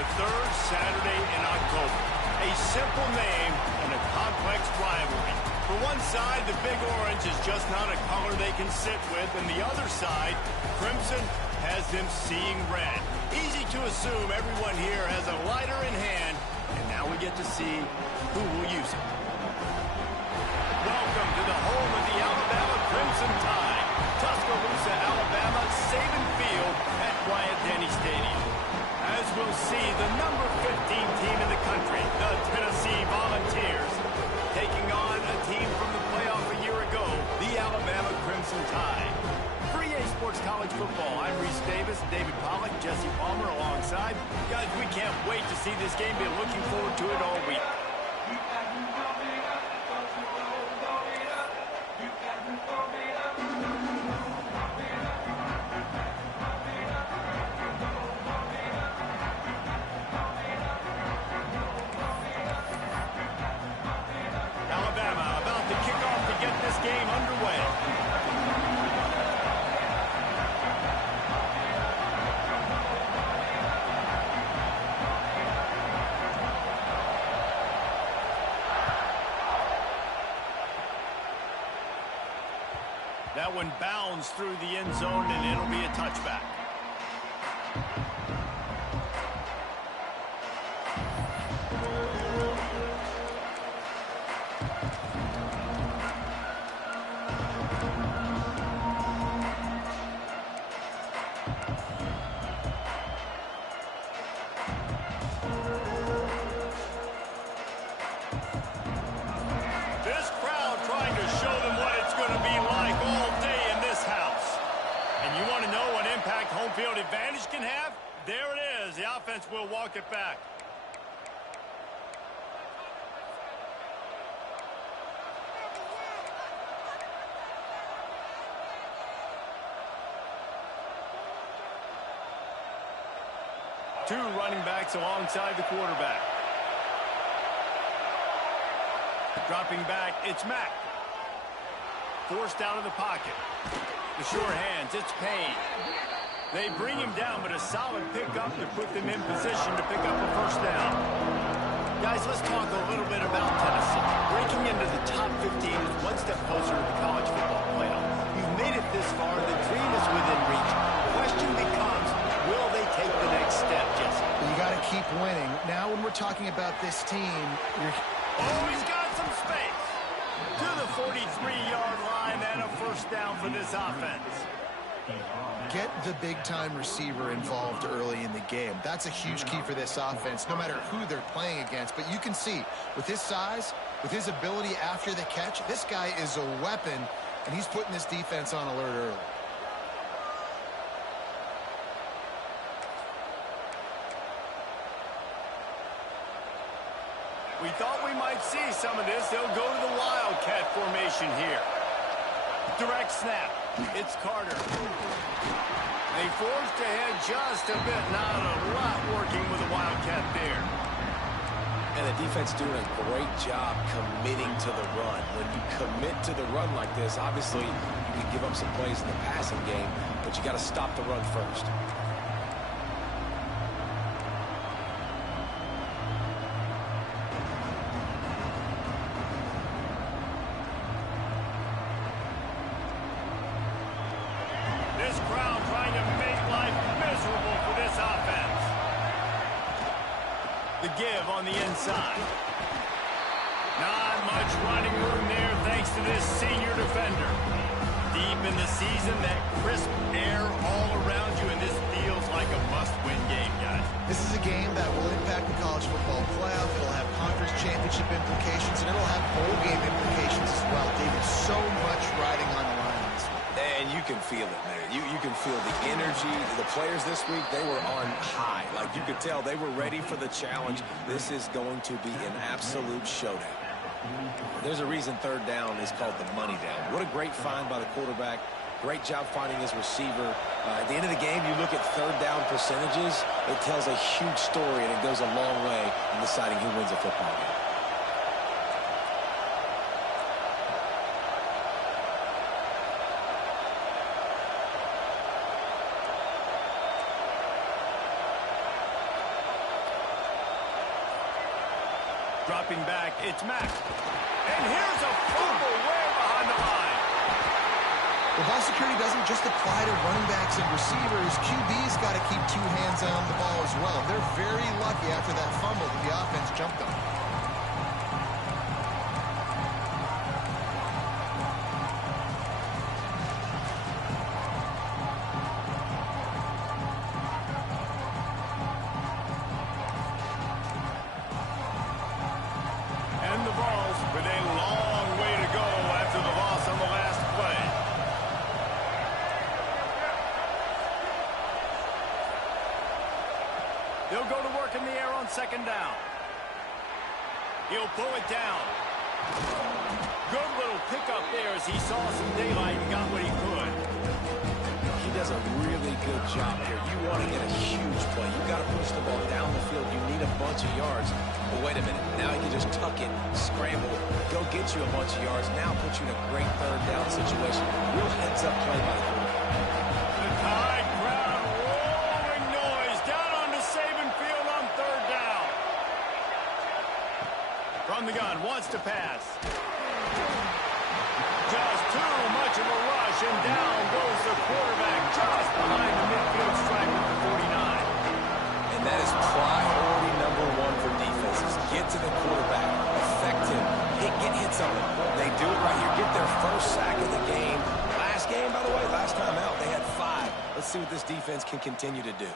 the third Saturday in October. A simple name and a complex rivalry. For one side, the Big Orange is just not a color they can sit with, and the other side, Crimson, has them seeing red. Easy to assume everyone here has a lighter in hand, and now we get to see who will use it. Welcome to the home of the Alabama Crimson Tide, Tuscaloosa, Alabama, Saban Field at Bryant-Denny Stadium. As we'll see, the number 15 team in the country, the Tennessee Volunteers, see this game. Been looking forward to it all week. Alabama about to kick off to get this game underway. That one bounds through the end zone, and it'll be a touchback. This crowd trying to show them what it's going to be like all day in this house. And you want to know what impact home field advantage can have? There it is. The offense will walk it back. Two running backs alongside the quarterback. Dropping back, it's Mack. Forced out of the pocket. The sure hands, it's Payne. They bring him down, but a solid pickup to put them in position to pick up a first down. Guys, let's talk a little bit about Tennessee. Breaking into the top 15 is one step closer to the college football playoff. You've made it this far, the dream is within reach. The question becomes, will they take the next step, Jesse? You got to keep winning. Now when we're talking about this team, Oh, he's got some space. To the 43-yard line and a first down for this offense. get the big-time receiver involved early in the game. That's a huge key for this offense, no matter who they're playing against. But you can see, with his size, with his ability after the catch, this guy is a weapon, and he's putting this defense on alert early. We thought we might see some of this. They'll go to the Wildcat formation here. Direct snap. It's Carter. They forced ahead just a bit. Not a lot working with the Wildcat there. And the defense doing a great job committing to the run. When you commit to the run like this, obviously you can give up some plays in the passing game, but you got to stop the run first. This crowd trying to make life miserable for this offense. The give on the inside. Not much running room there thanks to this senior defender. Deep in the season, that crisp air all around you, and this feels like a must-win game, guys. This is a game that will impact the college football playoff. It'll have conference championship implications, and it'll have bowl game implications as well. David, so much riding on the line in this one. And you can feel it, man. You can feel the energy. The players this week, they were on high. Like, you could tell they were ready for the challenge. This is going to be an absolute showdown. There's a reason third down is called the money down. What a great find by the quarterback. Great job finding his receiver. At the end of the game, you look at third down percentages. It tells a huge story, and it goes a long way in deciding who wins a football game. Dropping back, it's Mack. And here's a fumble way behind the line. The ball security doesn't just apply to running backs and receivers. QB's got to keep two hands on the ball as well. They're very lucky after that fumble that the offense jumped on. And the Vols with a long way to go after the loss on the last play. They'll go to work in the air on second down. He'll pull it down. Good little pickup there as he saw some daylight and got what he could. He does a really good job here. You want to get a huge play. You got to push the ball down the field. You need a bunch of yards. But wait a minute. Now he can just tuck it, scramble, go get you a bunch of yards. Now put you in a great third down situation. Real heads-up play by the quarterback. The Tide crowd roaring noise down on the Saban field on third down. From the gun, wants to pass. Just too much of a rush, and down goes the quarterback just behind the midfield stripe at the 49. And that is priority number one for defenses. Get to the quarterback. Affect him. Get hits on him. They do it right here. Get their first sack of the game. Last game, by the way, last time out, they had 5. Let's see what this defense can continue to do.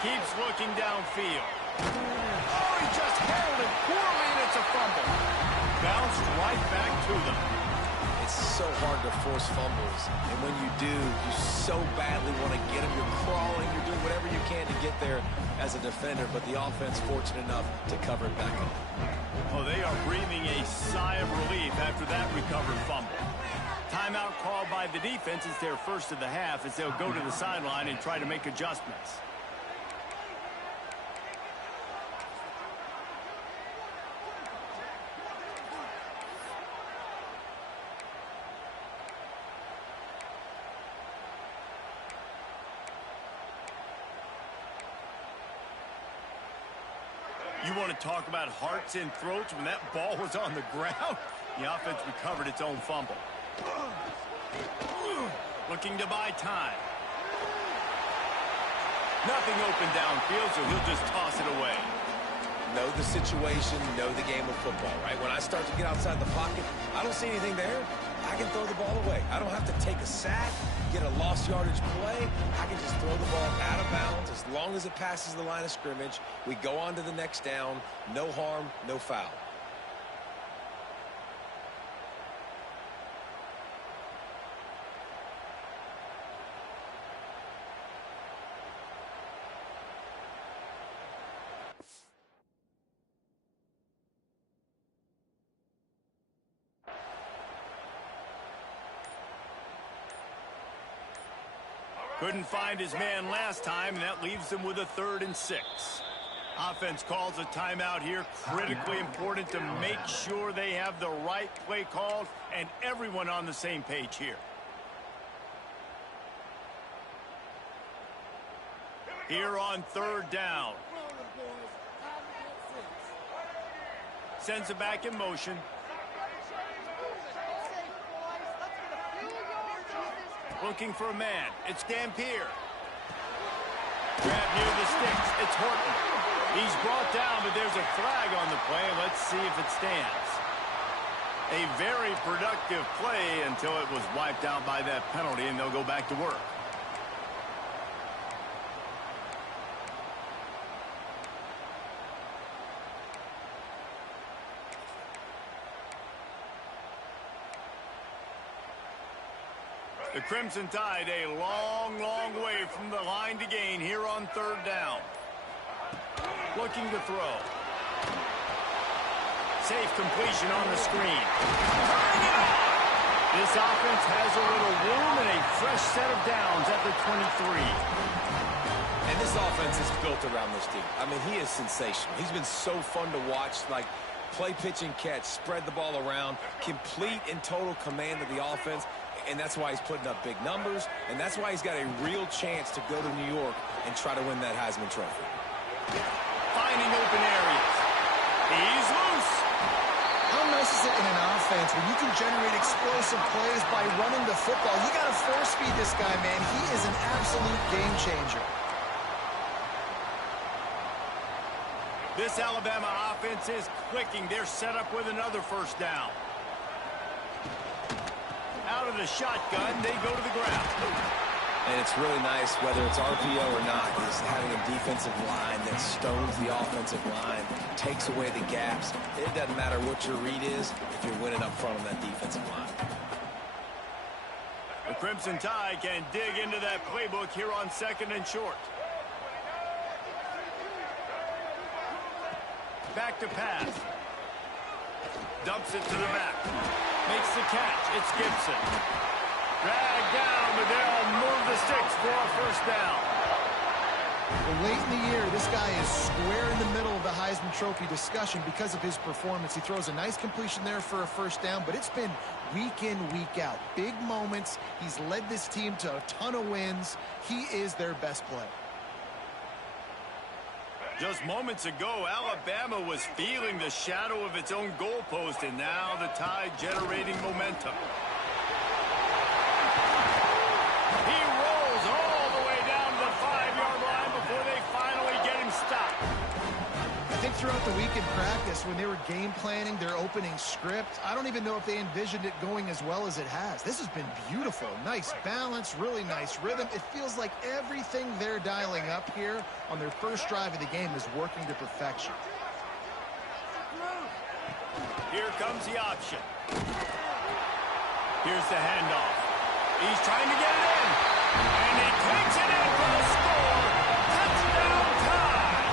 Keeps looking downfield. Oh, he just handled it poorly, and it's a fumble. Bounced right back to them. It's so hard to force fumbles, and when you do, you so badly want to get them. You're crawling, you're doing whatever you can to get there as a defender, but the offense fortunate enough to cover it back up. Oh, they are breathing a sigh of relief after that recovered fumble. Timeout called by the defense. It's their first of the half as they'll go to the sideline and try to make adjustments. You want to talk about hearts and throats when that ball was on the ground? The offense recovered its own fumble. Looking to buy time. Nothing open downfield, so he'll just toss it away. Know the situation, know the game of football, right? When I start to get outside the pocket, I don't see anything there. I can throw the ball away. I don't have to take a sack, get a lost yardage play. I can just throw the ball out of bounds as long as it passes the line of scrimmage. We go on to the next down. No harm, no foul. Couldn't find his man last time, and that leaves them with a 3rd and 6. Offense calls a timeout here. Critically important to make sure they have the right play called and everyone on the same page here. Here on 3rd down. Sends it back in motion. Looking for a man. It's Dampier. Grab near the sticks. It's Horton. He's brought down, but there's a flag on the play. Let's see if it stands. A very productive play until it was wiped out by that penalty, and they'll go back to work. The Crimson Tide a long, long way from the line to gain here on 3rd down. Looking to throw. Safe completion on the screen. Turning it on! This offense has a little room and a fresh set of downs at the 23. And this offense is built around this team. I mean, he is sensational. He's been so fun to watch, like play, pitch, and catch, spread the ball around, complete and total command of the offense. And that's why he's putting up big numbers, and that's why he's got a real chance to go to New York and try to win that Heisman Trophy. Finding open areas. He's loose. How nice is it in an offense when you can generate explosive plays by running the football? You got to force feed this guy, man. He is an absolute game changer. This Alabama offense is clicking. They're set up with another first down. Out of the shotgun, they go to the ground. And it's really nice, whether it's RPO or not, is having a defensive line that stones the offensive line, takes away the gaps. It doesn't matter what your read is if you're winning up front on that defensive line. The Crimson Tide can dig into that playbook here on 2nd and short. Back to pass. Dumps it to the back. Makes the catch. It's Gibson. Dragged down, but they'll move the sticks for a first down. Well, late in the year, this guy is square in the middle of the Heisman Trophy discussion because of his performance. He throws a nice completion there for a first down, but it's been week in, week out. Big moments. He's led this team to a ton of wins. He is their best player. Just moments ago, Alabama was feeling the shadow of its own goalpost, and now the Tide generating momentum. He rolls all the way down to the 5-yard line before they finally get him stopped. I think throughout the week in practice, when they were game planning their opening script, I don't even know if they envisioned it going as well as it has. This has been beautiful. Nice balance, really nice rhythm. It feels like everything they're dialing up here on their first drive of the game is working to perfection. Here comes the option. Here's the handoff. He's trying to get it in. And he takes it in for the score. Touchdown Tide.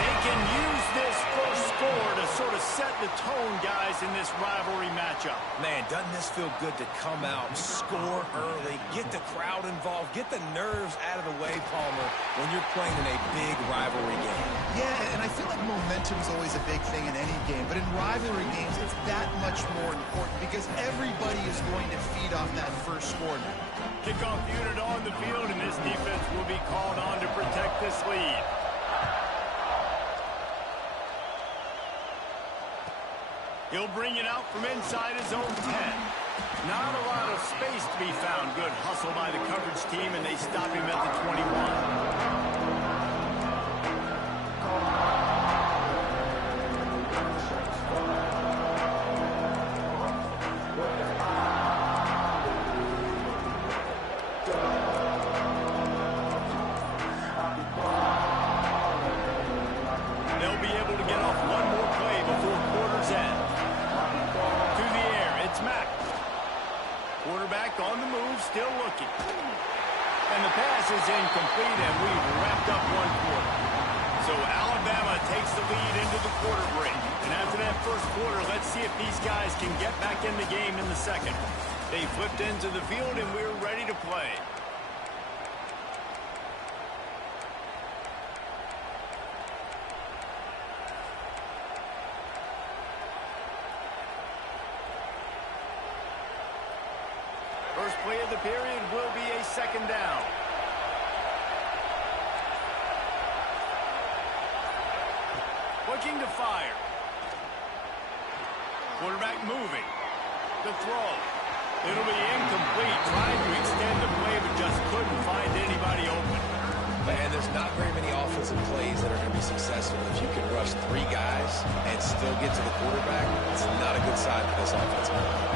They can use this first score to sort of set the tone, guys, in this rivalry matchup. Man, doesn't this feel good to come out, score early, get the crowd involved, get the nerves out of the way, Palmer, when you're playing in a big rivalry game. Yeah, and I feel like momentum is always a big thing in any game, but in rivalry games, it's that much more important because everybody is going to feed off that first score now. Kickoff unit on the field, and this defense will be called on to protect this lead. He'll bring it out from inside his own 10. Not a lot of space to be found. Good hustle by the coverage team, and they stop him at the 21. They'll be able to get off one more play before quarter's end. To the air, it's Mack. Quarterback on the move, still looking. And the pass is incomplete, and we've wrapped up one quarter. So Alabama takes the lead into the quarter break. And after that first quarter, let's see if these guys can get back in the game in the second. They flipped into the field, and we're ready to play. First play of the period will be a second down. Looking to fire. Quarterback moving. The throw. It'll be incomplete. Trying to extend the play, but just couldn't find anybody open. Man, there's not very many offensive plays that are going to be successful. If you can rush 3 guys and still get to the quarterback, it's not a good sign for this offensive line.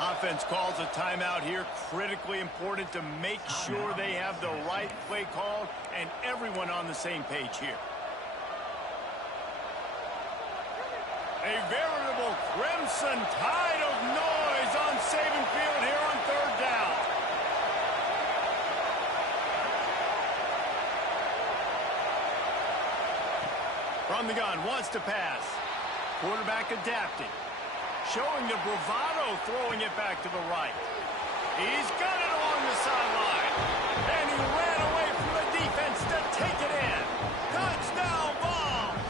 Offense calls a timeout here. Critically important to make sure they have the right play called and everyone on the same page here. A veritable crimson tide of noise on Saban Field here on third down. From the gun, wants to pass. Quarterback adapting. Showing the bravado, throwing it back to the right. He's got it along the sideline. And he ran away from the defense to take it in. Touchdown, Vols!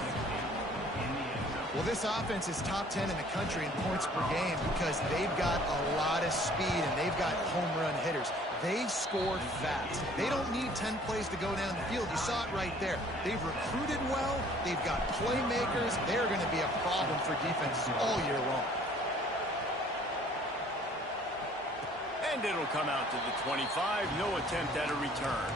Well, Well, this offense is top 10 in the country in points per game because they've got a lot of speed and they've got home run hitters. They score fast. They don't need 10 plays to go down the field. You saw it right there. They've recruited well. They've got playmakers. They're going to be a problem for defenses all year long. And it'll come out to the 25. No attempt at a return.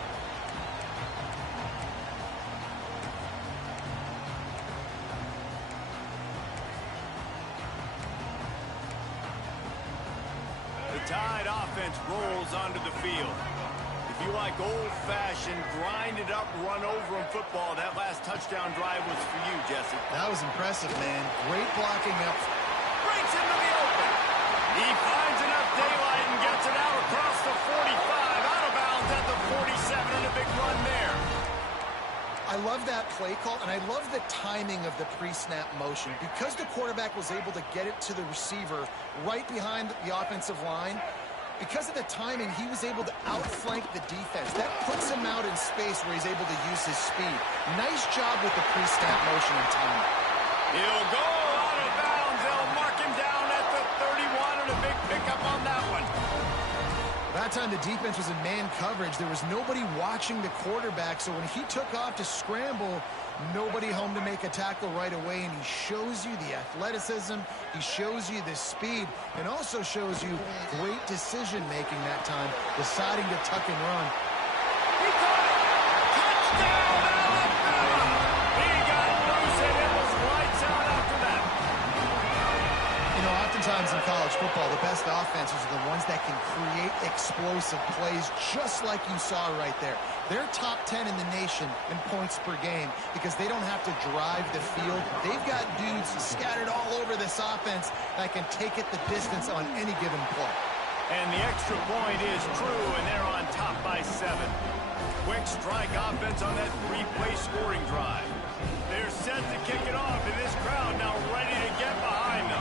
The Tide offense rolls onto the field. If you like old-fashioned, grind-it-up, run-over in football, that last touchdown drive was for you, Jesse. That was impressive, man. Great blocking up. Breaks into the open. He finds enough daylight and gets it out across the 45. Out of bounds at the 47 and a big run there. I love that play call, and I love the timing of the pre-snap motion. Because the quarterback was able to get it to the receiver right behind the offensive line, because of the timing, he was able to outflank the defense. That puts him out in space where he's able to use his speed. Nice job with the pre-snap motion and timing. He'll go out of bounds. They'll mark him down at the 31 and a big pickup on that one. That time the defense was in man coverage. There was nobody watching the quarterback, so when he took off to scramble, nobody home to make a tackle right away, and he shows you the athleticism, he shows you the speed, and also shows you great decision-making that time, deciding to tuck and run. He caught it! Touchdown, Alabama! He got loose, and it was lights out after that. You know, oftentimes in college football, the best offenses are the ones that can create explosive plays, just like you saw right there. They're top 10 in the nation in points per game because they don't have to drive the field. They've got dudes scattered all over this offense that can take it the distance on any given play. And the extra point is true, and they're on top by 7. Quick strike offense on that 3-play scoring drive. They're set to kick it off, and this crowd now ready to get behind them.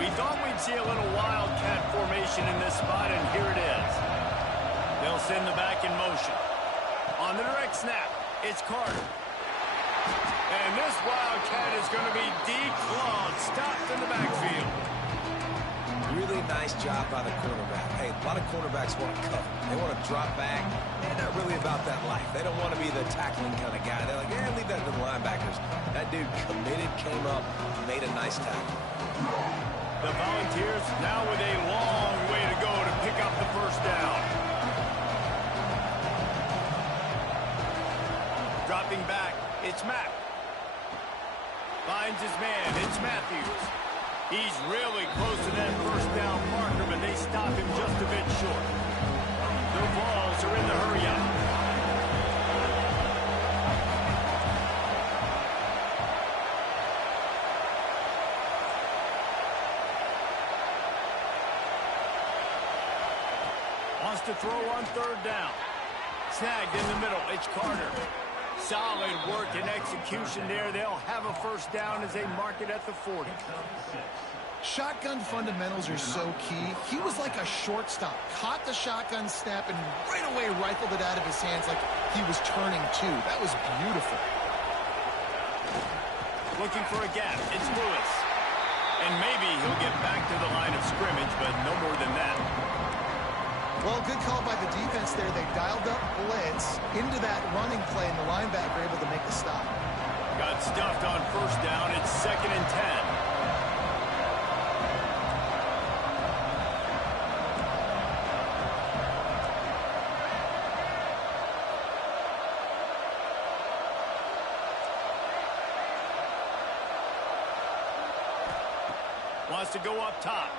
We thought we'd see a little wildcat formation in this spot, and here it is. They'll send the back in motion. On the direct snap, it's Carter. And this wildcat is going to be declawed, stopped in the backfield. Really nice job by the cornerback. Hey, a lot of cornerbacks want to cover. They want to drop back. They're not really about that life. They don't want to be the tackling kind of guy. They're like, leave that to the linebackers. That dude committed, came up, made a nice tackle. The Volunteers now with a long way to go to pick up the first down. Dropping back, it's Mack. Finds his man, it's Matthews. He's really close to that first down marker, but they stop him just a bit short. The Vols are in the hurry-up. Wants to throw on third down. Snagged in the middle, it's Carter. Solid work and execution there. They'll have a first down as they mark it at the 40. Shotgun fundamentals are so key. He was like a shortstop. Caught the shotgun snap and right away rifled it out of his hands like he was turning two. That was beautiful. Looking for a gap. It's Lewis. And maybe he'll get back to the line of scrimmage, but no more than that. Well, good call by the defense there. They dialed up blitz into that running play, and the linebacker able to make the stop. Got stuffed on first down. It's 2nd and 10. Wants to go up top.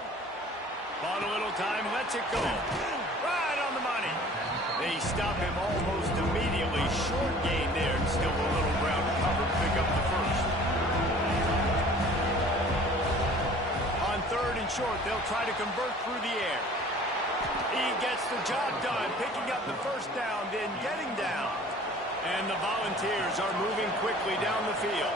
Bought a little time, lets it go. Right on the money. They stop him almost immediately. Short gain there, and still a little ground to cover to pick up the first. On 3rd and short, they'll try to convert through the air. He gets the job done, picking up the first down, then getting down. And the Volunteers are moving quickly down the field.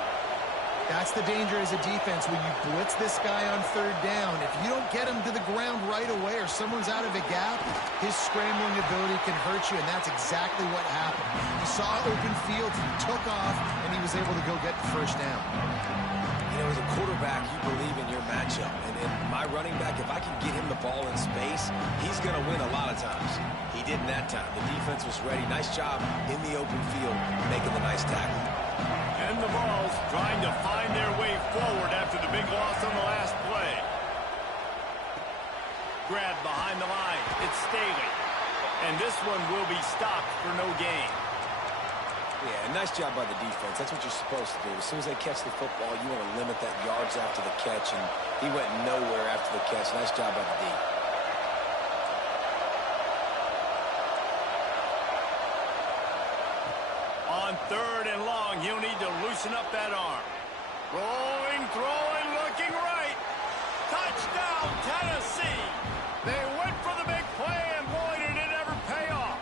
That's the danger as a defense when you blitz this guy on third down. If you don't get him to the ground right away or someone's out of a gap, his scrambling ability can hurt you, and that's exactly what happened. He saw open field, he took off, and he was able to go get the first down. You know, as a quarterback, you believe in your matchup. And my running back, if I can get him the ball in space, he's going to win a lot of times. He didn't that time. The defense was ready. Nice job in the open field, making the nice tackle. And the Vols trying to find their way forward after the big loss on the last play. Grab behind the line. It's Staley. And this one will be stopped for no gain. Yeah, nice job by the defense. That's what you're supposed to do. As soon as they catch the football, you want to limit that yards after the catch, and he went nowhere after the catch. Nice job by the D. On third and long, he'll need to loosen up that arm. Rolling, throwing, looking right. Touchdown, Tennessee. They went for the big play, and boy, did it ever pay off.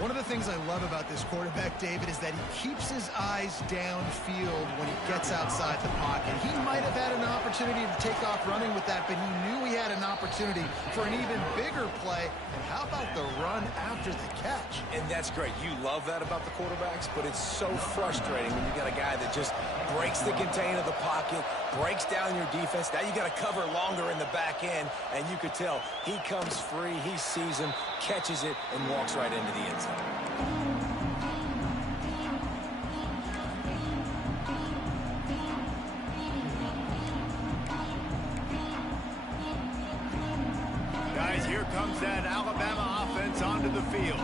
One of the things I love about this quarterback, David, is that he keeps his eyes downfield when he gets outside the pocket. He might have had an opportunity to take off running with that, but he knew he had an opportunity for an even bigger play. And how about the run after the catch? And that's great. You love that about the quarterbacks, but it's so frustrating when you got a guy that just breaks the contain of the pocket, breaks down your defense. Now you got to cover longer in the back end, and you could tell he comes free, he sees him, catches it, and walks right into the end zone. Guys, here comes that Alabama offense onto the field.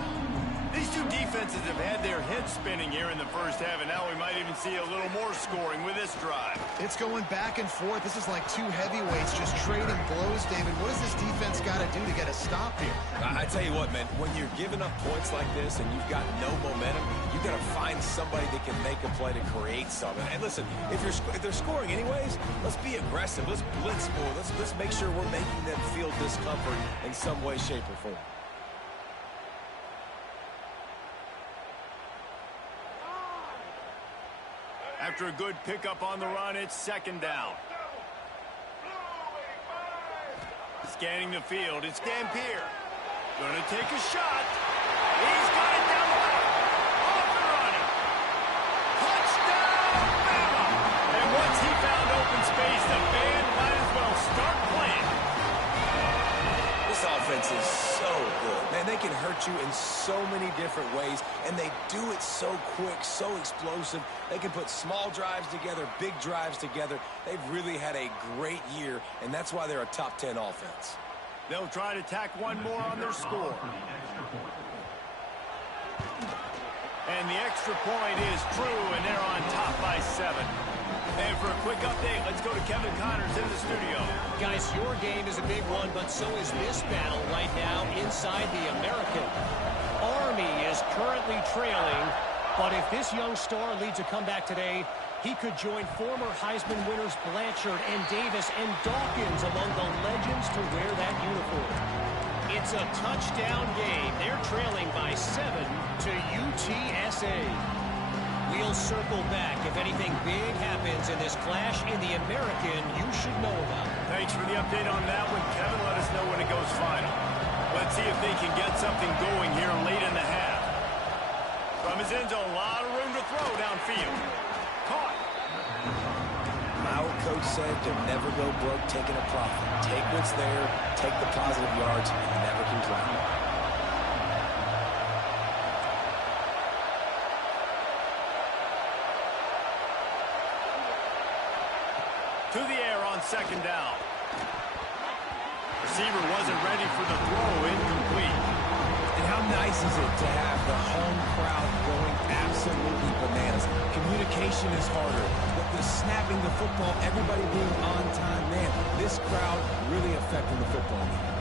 These two defenses have had their heads spinning here in the first half, and now we might even see a little more scoring with this drive. It's going back and forth. This is like two heavyweights just trading blows, David. What does this defense got to do to get a stop here? I tell you what, man, when you're giving up points like this and you've got no momentum, you got to find somebody that can make a play to create something. And listen, if they're scoring anyways, let's be aggressive. Let's blitz more. Let's make sure we're making them feel discomfort in some way, shape, or form. After a good pickup on the run, it's second down. Scanning the field, it's Dampier. Gonna take a shot. He's got it down the line. Off and running. Touchdown, Bama! And once he found open space, the band might as well start playing. This offense is so good. Man, they can hurt you in so many different ways, and they do it so quick, so explosive. They can put small drives together, big drives together. They've really had a great year, and that's why they're a top 10 offense. They'll try to tack one more on their score. And the extra point is true, and they're on top by 7. And for a quick update, let's go to Kevin Connors in the studio. Guys, your game is a big one, but so is this battle right now inside the American. Army is currently trailing, but if this young star leads a comeback today, he could join former Heisman winners Blanchard and Davis and Dawkins among the legends to wear that uniform. It's a touchdown game. They're trailing by 7 to UTSA. We'll circle back. If anything big happens in this clash in the American, you should know about it. Thanks for the update on that one, Kevin. Let us know when it goes final. Let's see if they can get something going here late in the half. From his end zone, a lot of room to throw downfield. Caught. Our coach said to never go broke taking a profit. Take what's there, take the positive yards, and never complain. To the air on second down. Receiver wasn't ready for the throw, incomplete. And how nice is it to have the home crowd going absolutely bananas? Communication is harder, but the snapping the football, everybody being on time, man, this crowd really affecting the football game.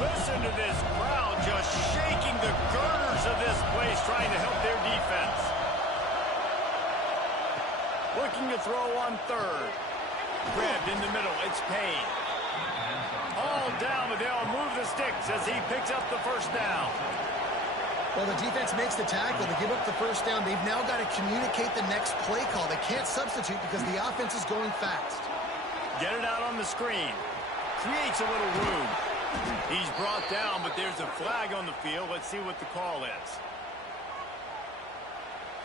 Listen to this crowd just shaking the girders of this place, trying to help their defense. Looking to throw on third. Grabbed in the middle. It's Payne. All down, but they'll move the sticks as he picks up the first down. Well, the defense makes the tackle. They give up the first down. They've now got to communicate the next play call. They can't substitute because the offense is going fast. Get it out on the screen. Creates a little room. He's brought down, but there's a flag on the field. Let's see what the call is.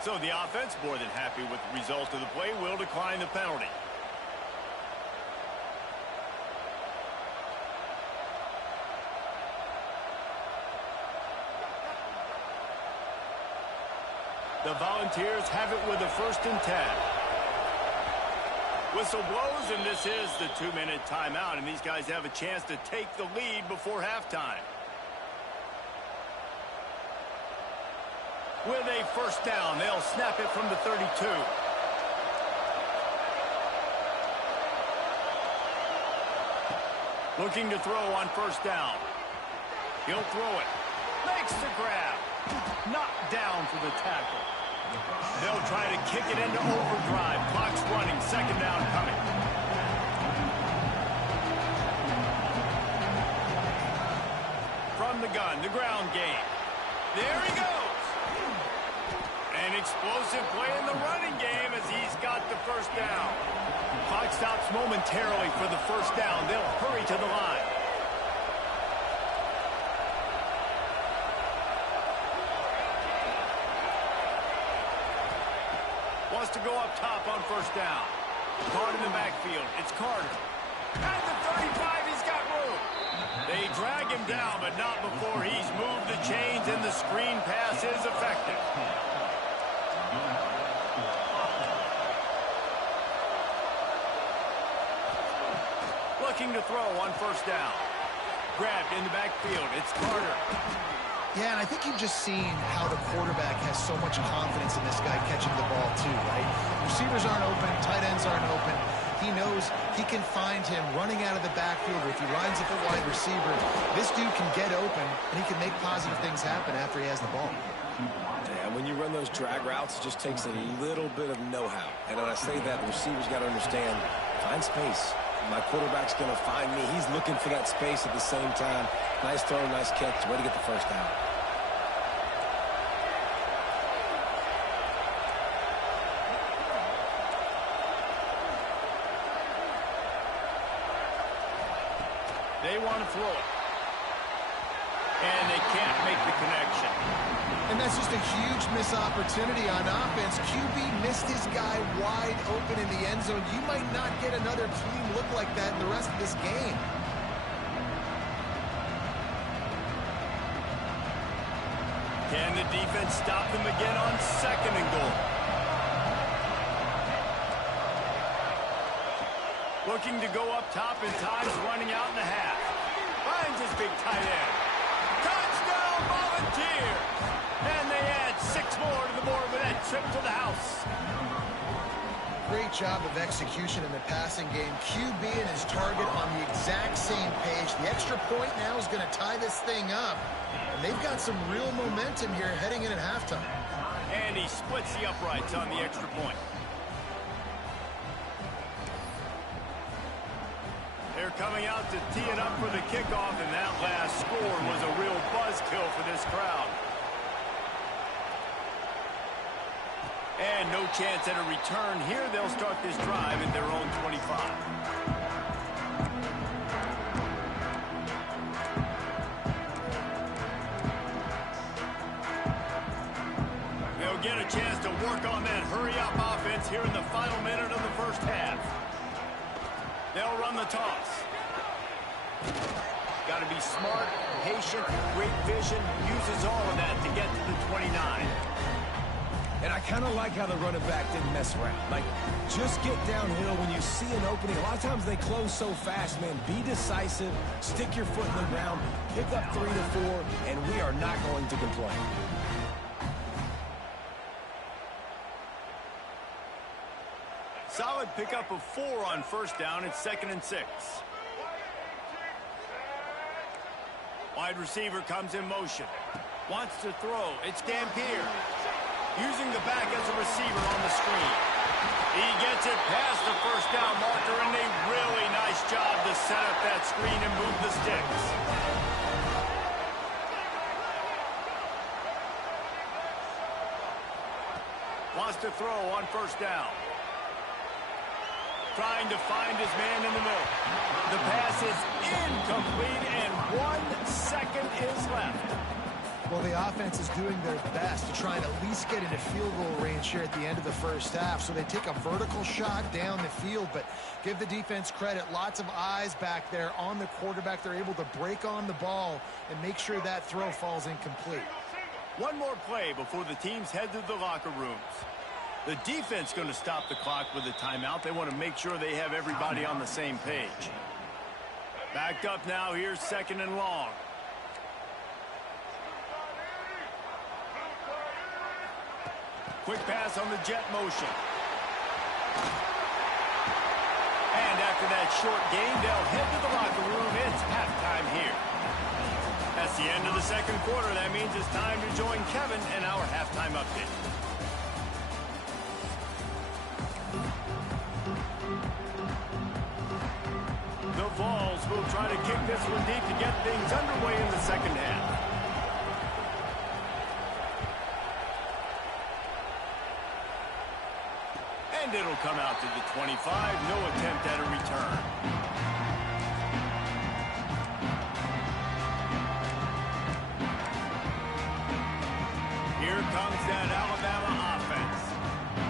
So the offense, more than happy with the result of the play, will decline the penalty. The Volunteers have it with a 1st and 10. Whistle blows, and this is the 2-minute timeout, and these guys have a chance to take the lead before halftime. With a first down, they'll snap it from the 32. Looking to throw on first down. He'll throw it. Makes the grab. Knocked down for the tackle. They'll try to kick it into overdrive. Clock's running. 2nd down coming. From the gun, the ground game. There he goes. An explosive play in the running game as he's got the first down. Clock stops momentarily for the first down. They'll hurry to the line. Wants to go up top on first down. Caught in the backfield. It's Carter. At the 35, he's got room. They drag him down, but not before he's moved the chains, and the screen pass is effective. Looking to throw on first down. Grabbed in the backfield. It's Carter. Yeah, and I think you've just seen how the quarterback has so much confidence in this guy catching the ball too, right? Receivers aren't open, tight ends aren't open. He knows he can find him running out of the backfield, or if he lines up a wide receiver, this dude can get open, and he can make positive things happen after he has the ball. Yeah, when you run those drag routes, it just takes a little bit of know-how. And when I say that, the receiver's got to understand, find space. My quarterback's going to find me. He's looking for that space at the same time. Nice throw, nice catch. Way to get the first down. They want to throw it. And they can't make the connection. And that's just a huge missed opportunity on offense. QB missed his guy wide open in the end zone. You might not get another clean look like that in the rest of this game. Can the defense stop them again on 2nd and goal? Looking to go up top, and time's running out in the half. Finds his big tight end. Touchdown, Volunteers! And they add 6 more to the board with that trip to the house. Great job of execution in the passing game. QB and his target on the exact same page. The extra point now is going to tie this thing up. And they've got some real momentum here heading in at halftime. And he splits the uprights on the extra point. They're coming out to tee it up for the kickoff, and that last score was a real buzzkill for this crowd. And no chance at a return here. They'll start this drive at their own 25. They'll get a chance to work on that hurry-up offense here in the final minute of the first half. They'll run the toss. Got to be smart, patient, great vision. Uses all of that to get to the 29. And I kind of like how the running back didn't mess around. Like, just get downhill when you see an opening. A lot of times they close so fast, man. Be decisive, stick your foot in the ground, pick up 3 to 4, and we are not going to complain. Solid pickup of 4 on first down. It's 2nd and 6. Wide receiver comes in motion. Wants to throw. It's Dampier. Using the back as a receiver on the screen. He gets it past the first down marker, and a really nice job to set up that screen and move the sticks. Wants to throw on first down. Trying to find his man in the middle. The pass is incomplete, and 1 second is left. Well, the offense is doing their best to try and at least get into field goal range here at the end of the first half. So they take a vertical shot down the field, but give the defense credit. Lots of eyes back there on the quarterback. They're able to break on the ball and make sure that throw falls incomplete. One more play before the teams head to the locker rooms. The defense going to stop the clock with a timeout. They want to make sure they have everybody on the same page. Backed up now. Here's 2nd and long. Quick pass on the jet motion. And after that short gain, they'll head to the locker room. It's halftime here. That's the end of the second quarter. That means it's time to join Kevin in our halftime update. The Vols will try to kick this one deep to get things underway in the second half. And it'll come out to the 25. No attempt at a return. Here comes that Alabama offense.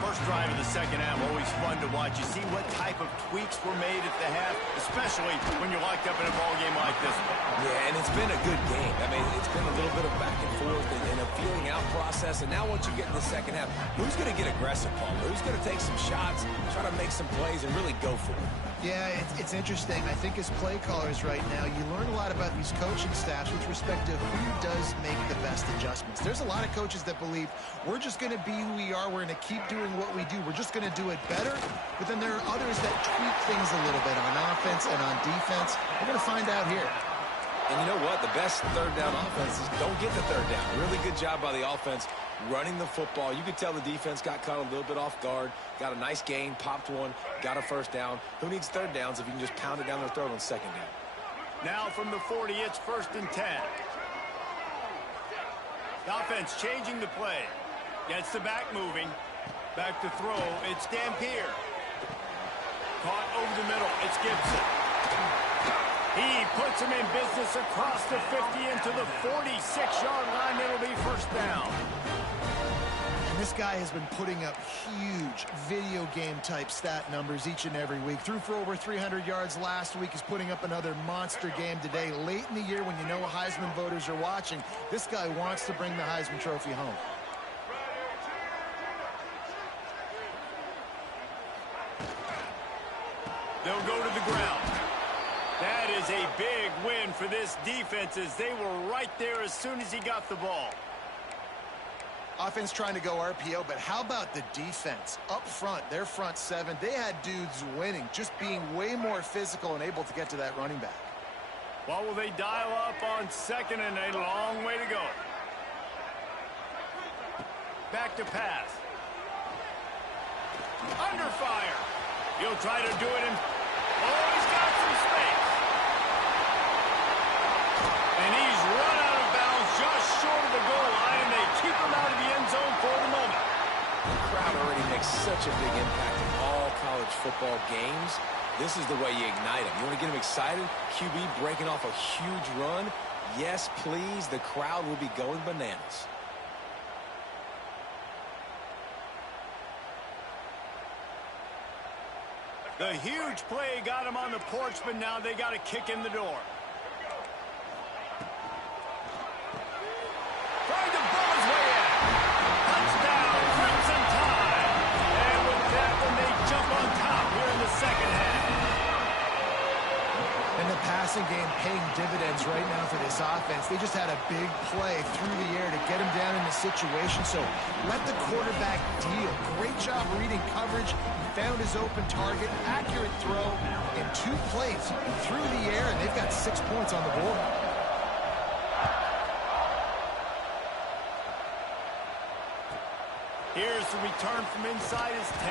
First drive of the second half, always fun to watch. You see what type of tweaks were made at the half, especially when you're locked up in a ball game like this one. Yeah, and it's been a good game. I mean, it's been a little bit of back and forth and a feeling out process. And now once you get in the second half, who's going to get aggressive, Paul? Who's going to take some shots, try to make some plays, and really go for it? Yeah, it's interesting. I think as play callers right now, you learn a lot about these coaching staffs with respect to who does make the best adjustments. There's a lot of coaches that believe we're just going to be who we are. We're going to keep doing what we do. We're just going to do it better. But then there are others that tweak things a little bit on offense and on defense. We're going to find out here. And you know what? The best third down offenses don't get the third down. Really good job by the offense running the football. You could tell the defense got caught a little bit off guard, got a nice gain, popped one, got a first down. Who needs third downs if you can just pound it down their throat on second down? Now from the 40, it's 1st and 10. The offense changing the play. Gets the back moving. Back to throw. It's Dampier. Caught over the middle. It's Gibson. He puts him in business across the 50 into the 46-yard line. It'll be first down. And this guy has been putting up huge video game type stat numbers each and every week. Threw for over 300 yards last week. He's putting up another monster game today. Late in the year when you know Heisman voters are watching, this guy wants to bring the Heisman Trophy home. They'll go to the ground. That is a big win for this defense as they were right there as soon as he got the ball. Offense trying to go RPO, but how about the defense? Up front, their front seven, they had dudes winning, just being way more physical and able to get to that running back. Well, will they dial up on second and a long way to go? Back to pass. Under fire. He'll try to do it in... Oh, he's got some space. And he's run out of bounds just short of the goal line, and they keep him out of the end zone for the moment. The crowd already makes such a big impact in all college football games. This is the way you ignite them. You want to get them excited? QB breaking off a huge run? Yes, please. The crowd will be going bananas. The huge play got him on the porch, but now they got to kick in the door. Trying to blow his way in. Touchdown, Crimson Tide. And with that one, they jump on top here in the second half. And the passing game paying dividends right now for this offense. They just had a big play through the air to get him down in the situation. So let the quarterback deal. Great job reading coverage. Found his open target, accurate throw, and 2 plays through the air, and they've got 6 points on the board. Here's the return from inside his 10.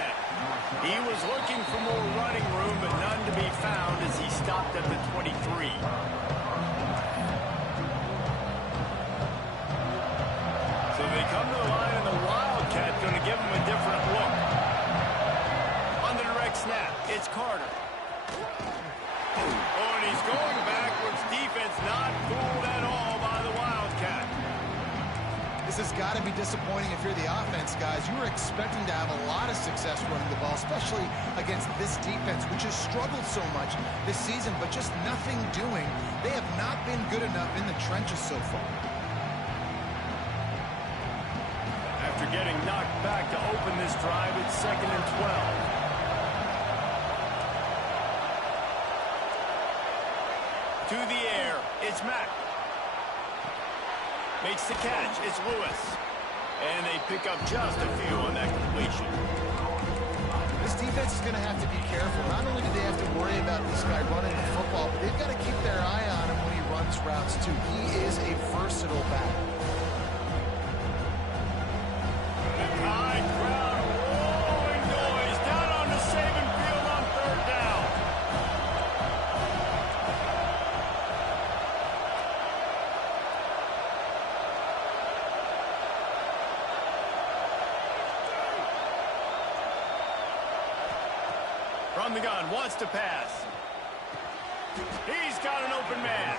He was looking for more running room, but none to be found as he stopped at the 23. So they come to the line, and the Wildcat going to give him a different look. On the direct snap, it's Carter. Oh, and he's going backwards. Defense not fooled at all by the Wildcat. This has got to be disappointing if you're the offense, guys. You were expecting to have a lot of success running the ball, especially against this defense, which has struggled so much this season, but just nothing doing. They have not been good enough in the trenches so far. After getting knocked back to open this drive, it's 2nd and 12. To the air, it's Mack. Makes the catch, it's Lewis. And they pick up just a few on that completion. This defense is going to have to be careful. Not only do they have to worry about this guy running the football, but they've got to keep their eye on him when he runs routes too. He is a versatile back. High crowd, rolling noise, down on the Saban field on 3rd down. From the gun, wants to pass. He's got an open man.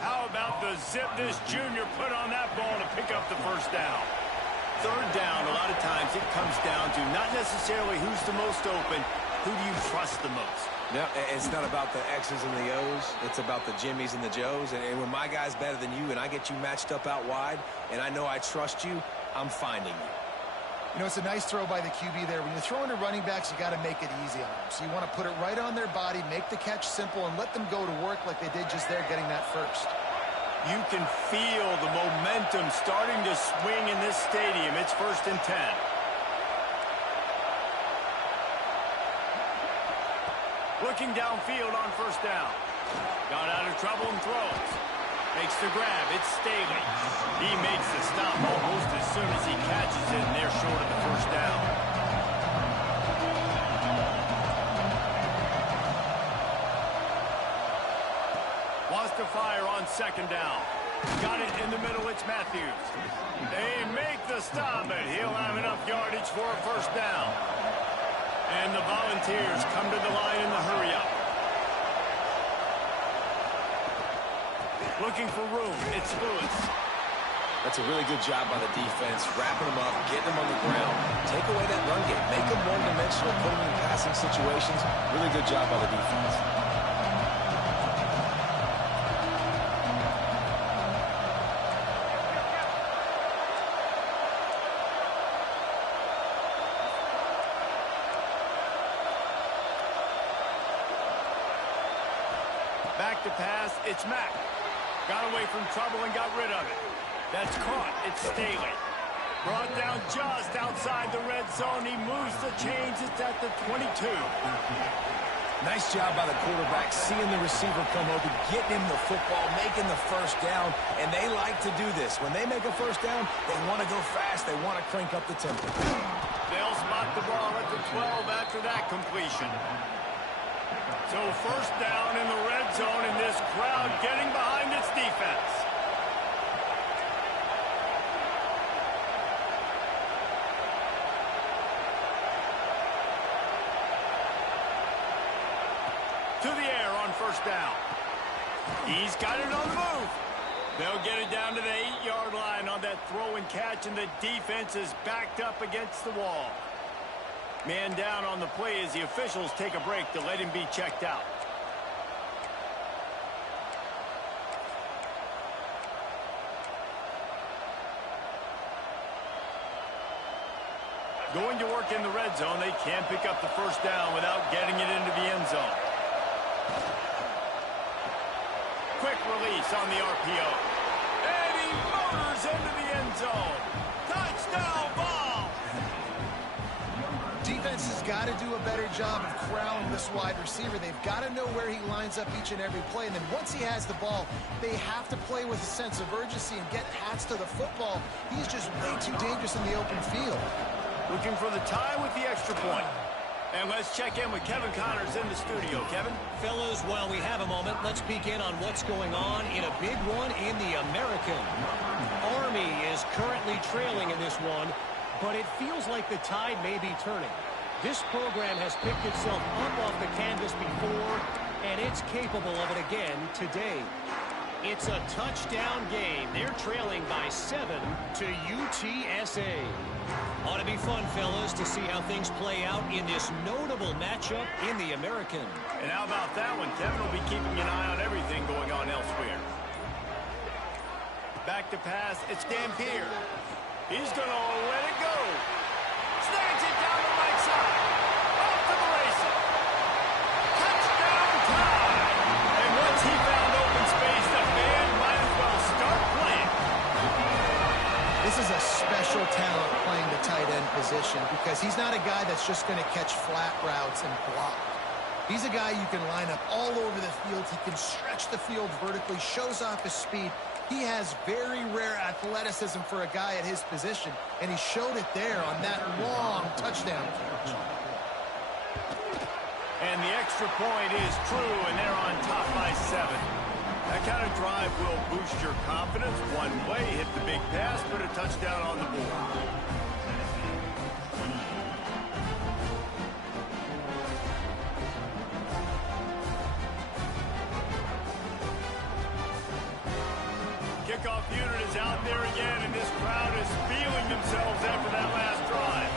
How about the zip this junior put on that ball to pick up the 1st down? 3rd down, a lot of times it comes down to not necessarily who's the most open, who do you trust the most? No, it's not about the X's and the O's. It's about the Jimmies and the Joes. And when my guy's better than you and I get you matched up out wide and I know I trust you, I'm finding you. You know, it's a nice throw by the QB there. When you're throwing to running backs, you got to make it easy on them. So you want to put it right on their body, make the catch simple, and let them go to work like they did just there getting that first. You can feel the momentum starting to swing in this stadium. It's 1st and 10. Looking downfield on 1st down. Got out of trouble and throws. Makes the grab. It's Staley. He makes the stop almost as soon as he catches it, and they're short of the 1st down. Wants to fire on 2nd down. Got it in the middle. It's Matthews. They make the stop, but he'll have enough yardage for a 1st down. And the Volunteers come to the line in the hurry-up. Looking for room. It's Lewis. That's a really good job by the defense, wrapping them up, getting them on the ground. Take away that run game. Make them one-dimensional, put them in passing situations. Really good job by the defense. Back to pass. It's Mack. Got away from trouble and got rid of it. That's caught. It's Staley. Brought down just outside the red zone. He moves the chains. It's at the 22. Nice job by the quarterback, seeing the receiver come open, getting him the football, making the 1st down, and they like to do this. When they make a 1st down, they want to go fast. They want to crank up the tempo. They'll spot the ball at the 12 after that completion. So 1st down in the red zone, and this crowd getting behind its defense. To the air on 1st down. He's got it on the move. They'll get it down to the 8-yard line on that throw and catch, and the defense is backed up against the wall. Man down on the play as the officials take a break to let him be checked out. Going to work in the red zone, they can't pick up the 1st down without getting it into the end zone. Quick release on the RPO. And he motors into the end zone. Touchdown, Vols! Defense is He's got to do a better job of corralling this wide receiver. They've got to know where he lines up each and every play. And then once he has the ball, they have to play with a sense of urgency and get hats to the football. He's just way too dangerous in the open field. Looking for the tie with the extra point. And let's check in with Kevin Connors in the studio. Kevin? Fellas, while we have a moment, let's peek in on what's going on in a big one in the American. Army is currently trailing in this one, but it feels like the tide may be turning. This program has picked itself up off the canvas before, and it's capable of it again today. It's a touchdown game. They're trailing by 7 to UTSA. Ought to be fun, fellas, to see how things play out in this notable matchup in the American. And how about that one? Kevin will be keeping an eye on everything going on elsewhere. Back to pass. It's Dampier. He's going to let it go. Snags it down the right side. Off to the races. Touchdown tie. And once he found open space, the man might as well start playing. This is a special talent playing the tight end position because he's not a guy that's just going to catch flat routes and block. He's a guy you can line up all over the field. He can stretch the field vertically, shows off his speed. He has very rare athleticism for a guy at his position, and he showed it there on that long touchdown catch. And the extra point is true, and they're on top by 7. That kind of drive will boost your confidence. One way, hit the big pass, put a touchdown on the board. Kickoff unit is out there again, and this crowd is feeling themselves after that last drive.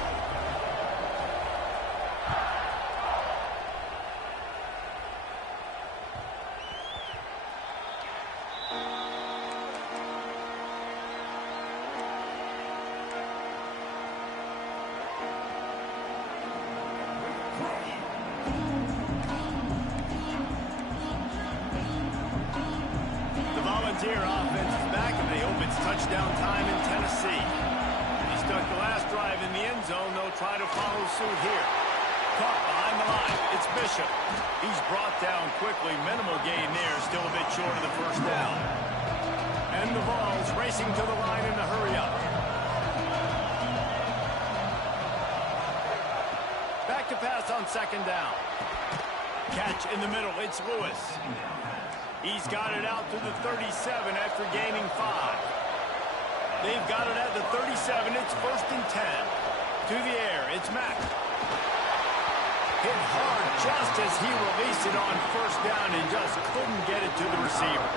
Volunteer offense is back, and they hope it's touchdown time in Tennessee. He stuck the last drive in the end zone. They'll try to follow suit here. Caught behind the line. It's Bishop. He's brought down quickly. Minimal gain there. Still a bit short of the first down. And the Vols racing to the line in the hurry-up. Back to pass on second down. Catch in the middle. It's Lewis. He's got it out to the 37 after gaining 5. They've got it at the 37. It's 1st and 10. To the air. It's Mack. Hit hard just as he released it on first down and just couldn't get it to the receiver.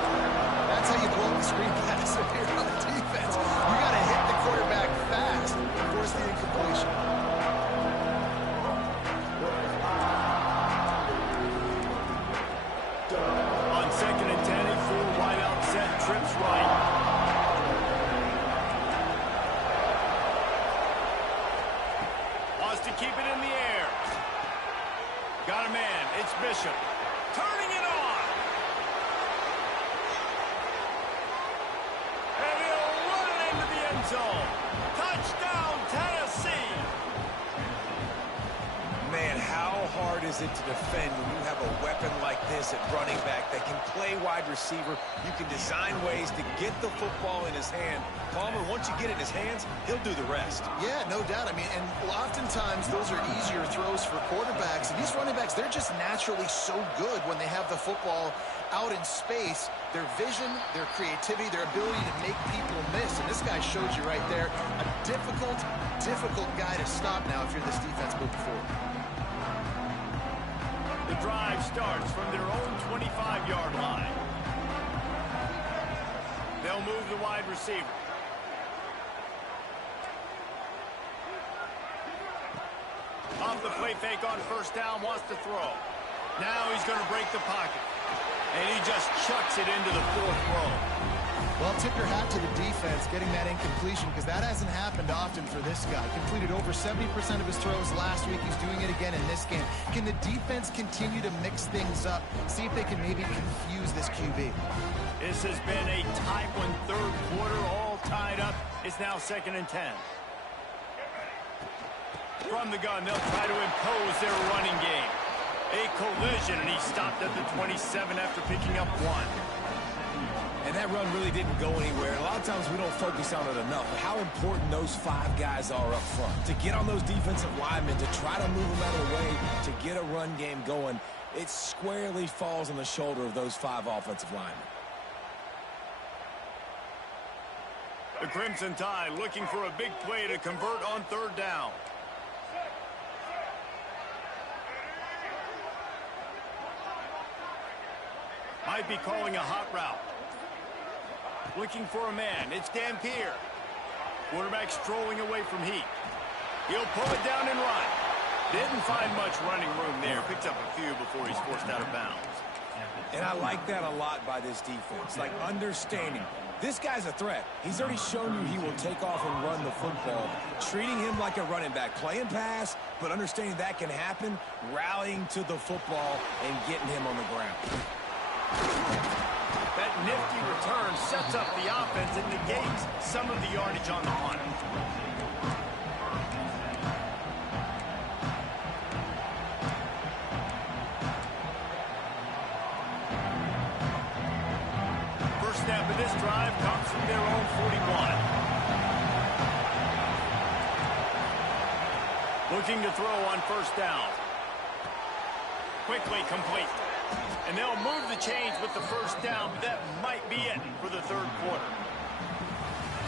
That's how you blow the screen pass if you're on defense. You got to hit the quarterback fast and force the incompletion. Second and 10, he full wide out set, trips right. Wants to keep it in the air. Got a man, it's Bishop. Turning it on. And he'll run it into the end zone. Touchdown, Tennessee. Man, how hard is it to defend when you have a weapon like this at running back that can play wide receiver? You can design ways to get the football in his hand. Palmer, once you get it in his hands, he'll do the rest. Yeah, no doubt. I mean, and oftentimes those are easier throws for quarterbacks. And these running backs, they're just naturally so good when they have the football out in space. Their vision, their creativity, their ability to make people miss. And this guy showed you right there, a difficult guy to stop now if you're this defense moving forward. The drive starts from their own 25-yard line. They'll move the wide receiver. Off the play fake on first down, wants to throw. Now he's going to break the pocket. And he just chucks it into the 4th row. Well, tip your hat to the defense getting that incompletion because that hasn't happened often for this guy. Completed over 70% of his throws last week. He's doing it again in this game. Can the defense continue to mix things up? See if they can maybe confuse this QB. This has been a tight one, 3rd quarter, all tied up. It's now 2nd and 10. From the gun, they'll try to impose their running game. A collision, and he stopped at the 27 after picking up 1. And that run really didn't go anywhere. A lot of times we don't focus on it enough, but how important those 5 guys are up front. To get on those defensive linemen, to try to move them out of the way, to get a run game going, it squarely falls on the shoulder of those 5 offensive linemen. The Crimson Tide looking for a big play to convert on 3rd down. Might be calling a hot route. Looking for a man. It's Dampier. Quarterback strolling away from Heat. He'll pull it down and run. Didn't find much running room there. Picks up a few before he's forced out of bounds. And I like that a lot by this defense. Like understanding. This guy's a threat. He's already shown you he will take off and run the football. Treating him like a running back. Playing pass, but understanding that can happen. Rallying to the football and getting him on the ground. That nifty return sets up the offense and negates some of the yardage on the punt. First snap of this drive comes from their own 41. Looking to throw on 1st down. Quickly complete. And they'll move the chains with the 1st down, but that might be it for the 3rd quarter.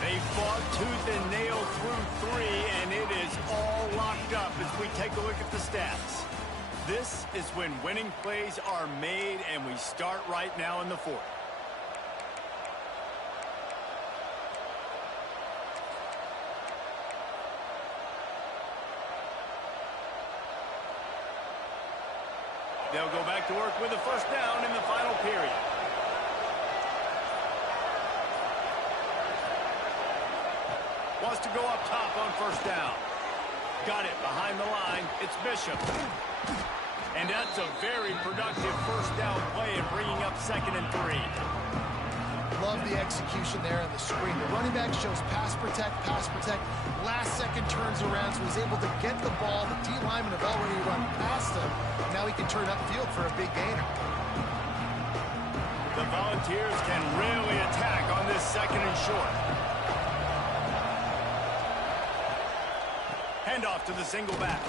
They fought tooth and nail through 3, and it is all locked up as we take a look at the stats. This is when winning plays are made, and we start right now in the 4th. They'll go back to work with a 1st down in the final period. Wants to go up top on 1st down. Got it behind the line. It's Bishop. And that's a very productive 1st down play and bringing up 2nd and 3. Love the execution there on the screen. The running back shows pass protect. Last second turns around, so he's able to get the ball. The D linemen have already run past him. Now he can turn upfield for a big gainer. The Volunteers can really attack on this 2nd and short. Handoff to the single back.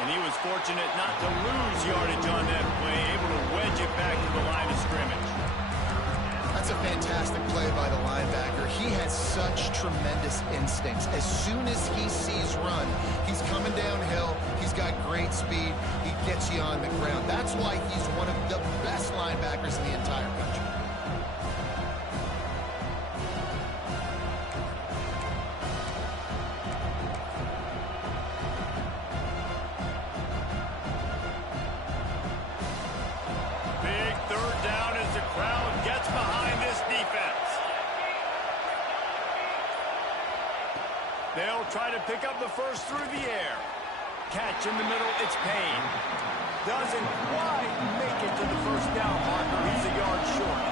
And he was fortunate not to lose yardage on that play, able to wedge it back to the line of scrimmage. That's a fantastic play by the linebacker. He has such tremendous instincts. As soon as he sees run, he's coming downhill. He's got great speed. He gets you on the ground. That's why he's one of the best linebackers in the entire country. Big 3rd down as the crowd gets behind this defense. They'll try to pick up the 1st through the air. Catch in the middle, it's Payne. Doesn't quite make it to the 1st down marker. He's a yard short.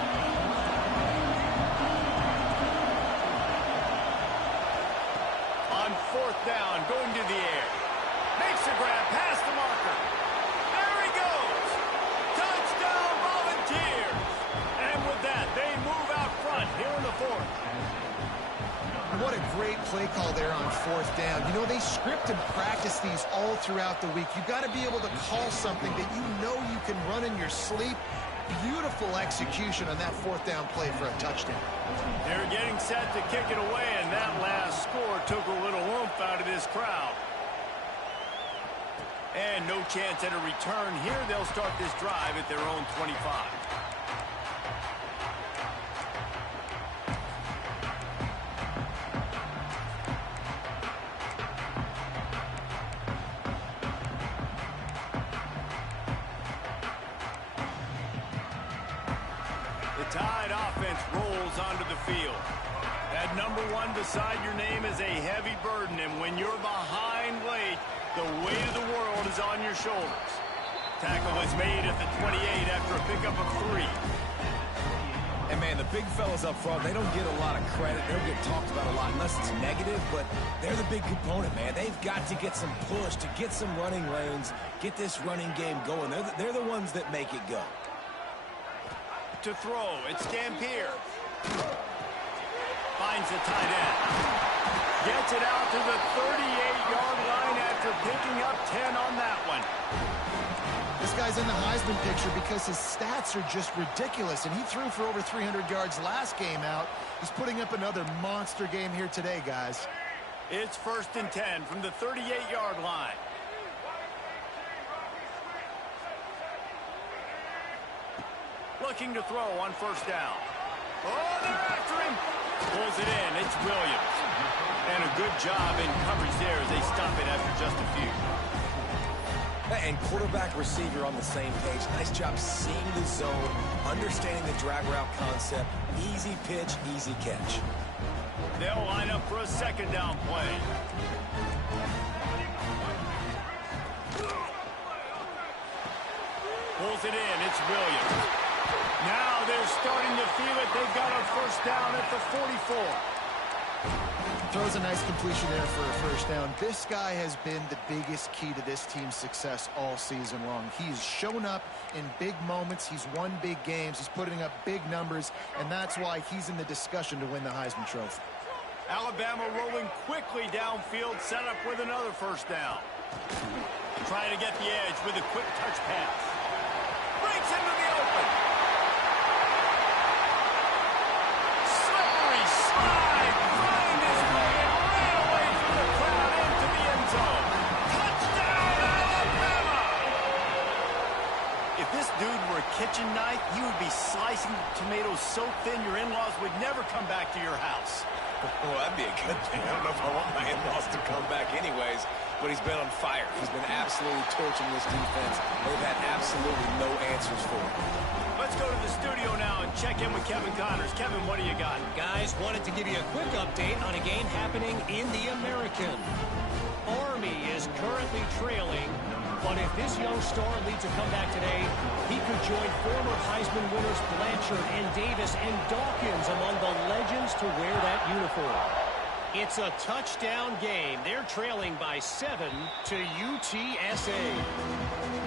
On 4th down, going to the air. Makes the grab past the marker. There he goes. Touchdown, Volunteers. And with that, they move out front here in the 4th. What a great play call there on 4th down. You know, they script and practice these all throughout the week. You've got to be able to call something that you know you can run in your sleep. Beautiful execution on that 4th down play for a touchdown. They're getting set to kick it away, and that last score took a little oomph out of this crowd. And no chance at a return here. They'll start this drive at their own 25. The Tide offense rolls onto the field. That number 1 beside your name is a heavy burden, and when you're behind late, the weight of the world is on your shoulders. Tackle is made at the 28 after a pickup of 3. And, man, the big fellas up front, they don't get a lot of credit. They don't get talked about a lot unless it's negative, but they're the big component, man. They've got to get some push, to get some running lanes, get this running game going. They're the ones that make it go. To throw, it's Dampier. Finds the tight end. Gets it out to the 38-yard line after picking up 10 on that one. This guy's in the Heisman picture because his stats are just ridiculous, and he threw for over 300 yards last game out. He's putting up another monster game here today, guys. It's 1st and 10 from the 38-yard line. Looking to throw on 1st down. Oh, they're after him. Pulls it in. It's Williams. And a good job in coverage there as they stop it after just a few. And quarterback receiver on the same page. Nice job seeing the zone, understanding the drag route concept. Easy pitch, easy catch. They'll line up for a 2nd down play. Pulls it in. It's Williams. Now they're starting to feel it. They've got a 1st down at the 44. Throws a nice completion there for a 1st down. This guy has been the biggest key to this team's success all season long. He's shown up in big moments. He's won big games. He's putting up big numbers, and that's why he's in the discussion to win the Heisman Trophy. Alabama rolling quickly downfield, set up with another 1st down. Trying to get the edge with a quick touch pass. Breaks into the open. Slippery slide. Find his way and ran away from the crowd into the end zone. Touchdown, Alabama! If this dude were a kitchen knife, you would be slicing tomatoes so thin your in-laws would never come back to your house. Well, that'd be a good thing. I don't know if I want my in-laws to come back anyways, but he's been on fire. He's been absolutely torching this defense. They've had absolutely no answers for him. Let's go to the studio now and check in with Kevin Connors. Kevin, what do you got? Guys, wanted to give you a quick update on a game happening in the American. Army is currently trailing, but if this young star leads a comeback today, he could join former Heisman winners Blanchard and Davis and Dawkins among the legends to wear that uniform. It's a touchdown game. They're trailing by 7 to UTSA.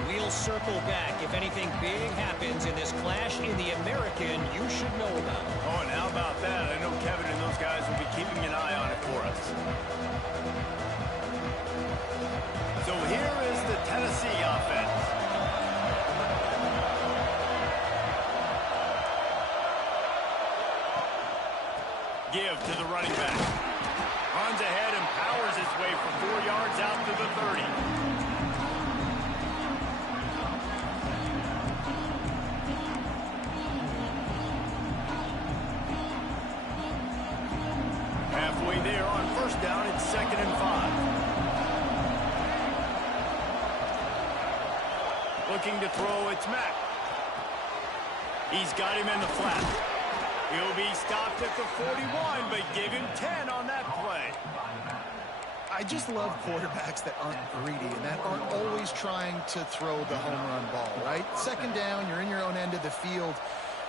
We'll circle back if anything big happens in this clash in the American you should know about. Oh, and how about that? I know Kevin and those guys will be keeping an eye on it for us. So here is the Tennessee offense. Give to the running back. Runs ahead and powers his way for 4 yards out to the 30. Halfway there on 1st down, it's 2nd and 5. Looking to throw, it's Mack. He's got him in the flat. He'll be stopped at the 41, but give him 10 on that play. I just love quarterbacks that aren't greedy and that aren't always trying to throw the home run ball, right? 2nd down, you're in your own end of the field.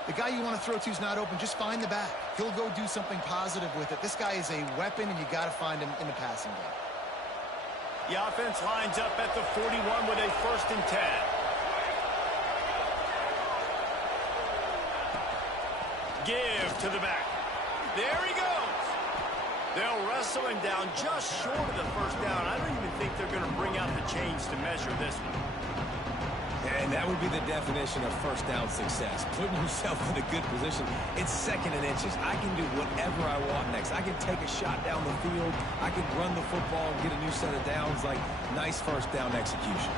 The guy you want to throw to is not open. Just find the back. He'll go do something positive with it. This guy is a weapon, and you got to find him in the passing game. The offense lines up at the 41 with a 1st and 10. Give to the back. There he goes. They'll wrestle him down just short of the 1st down. I don't even think they're going to bring out the chains to measure this one. And that would be the definition of 1st down success. Putting yourself in a good position. It's 2nd and inches. I can do whatever I want next. I can take a shot down the field. I can run the football and get a new set of downs. Like, nice 1st down execution.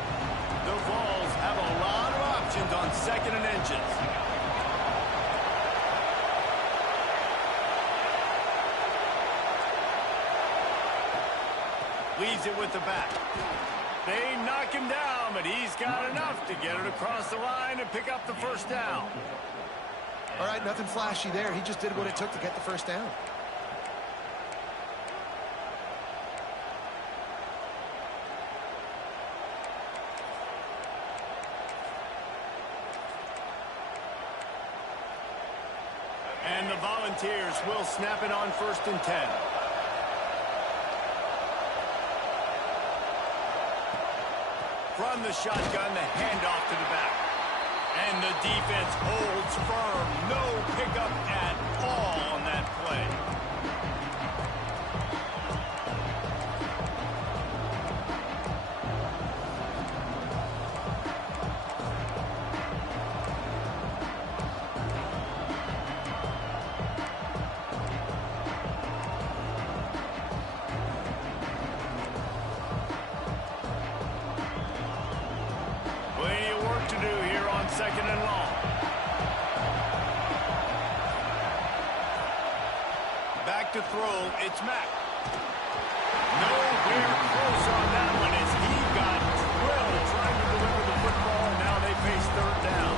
The Vols have a lot of options on 2nd and inches. Leaves it with the back. They knock him down, but he's got enough to get it across the line and pick up the 1st down. All right, nothing flashy there. He just did what it took to get the 1st down. And the Volunteers will snap it on 1st and 10. From the shotgun, the handoff to the back. And the defense holds firm. No pickup at all on that play. Second and long. Back to throw. It's Mack. Nowhere close on that one as he got drilled trying to deliver the football, and now they face 3rd down.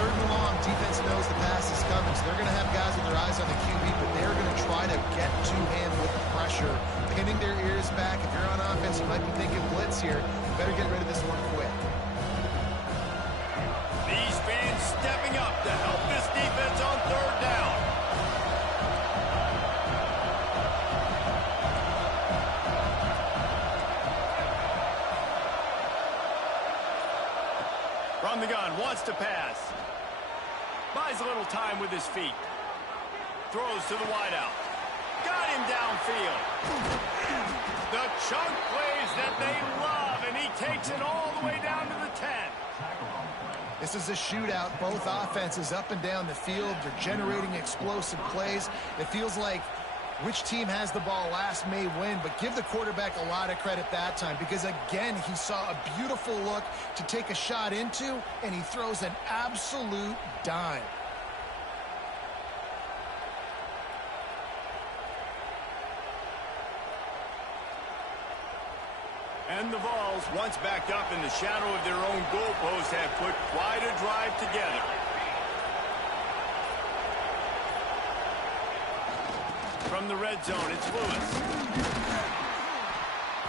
3rd and long. Defense knows the pass is coming, so they're going to have guys with their eyes on the QB, but they're going to try to get to him with the pressure, pinning their ears back. If you're on offense, you might be thinking blitz here. You better get rid of this one quick. Stepping up to help this defense on 3rd down. From the gun, wants to pass. Buys a little time with his feet. Throws to the wideout. Got him downfield. The chunk plays that they love, and he takes it all the way down to the 10. This is a shootout. Both offenses up and down the field. They're generating explosive plays. It feels like which team has the ball last may win, but give the quarterback a lot of credit that time because, again, he saw a beautiful look to take a shot into, and he throws an absolute dime. And the Vols, once backed up in the shadow of their own goalpost, have put quite a drive together. From the red zone, it's Lewis.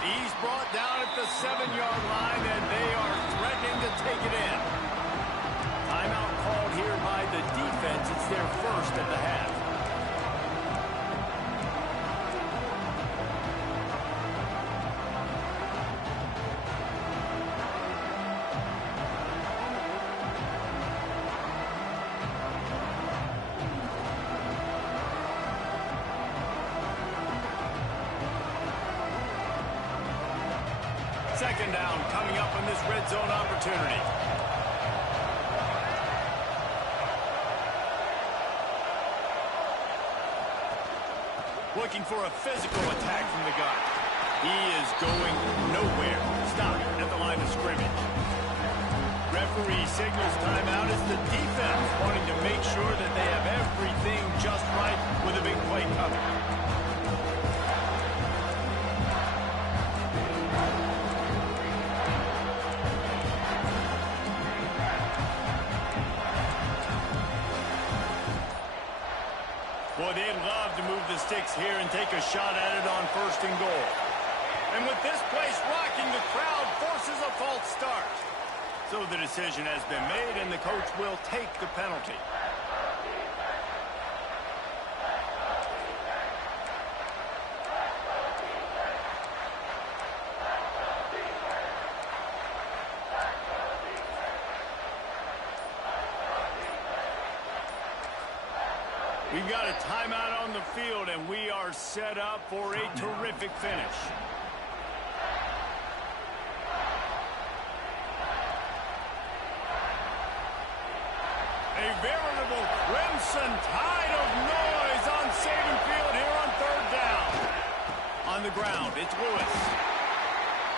He's brought down at the 7-yard line, and they are threatening to take it in. Timeout called here by the defense. It's their first at the half. Second down coming up on this red zone opportunity. Looking for a physical attack from the gun. He is going nowhere. Stop at the line of scrimmage. Referee signals timeout as the defense wanting to make sure that they have everything just right with a big play coming. Boy, they'd love to move the sticks here and take a shot at it on 1st and goal. And with this place rocking, the crowd forces a false start. So the decision has been made, and the coach will take the penalty. We've got a timeout on the field, and we are set up for a terrific finish. A veritable crimson tide of noise on Saban Field here on 3rd down. On the ground, it's Lewis.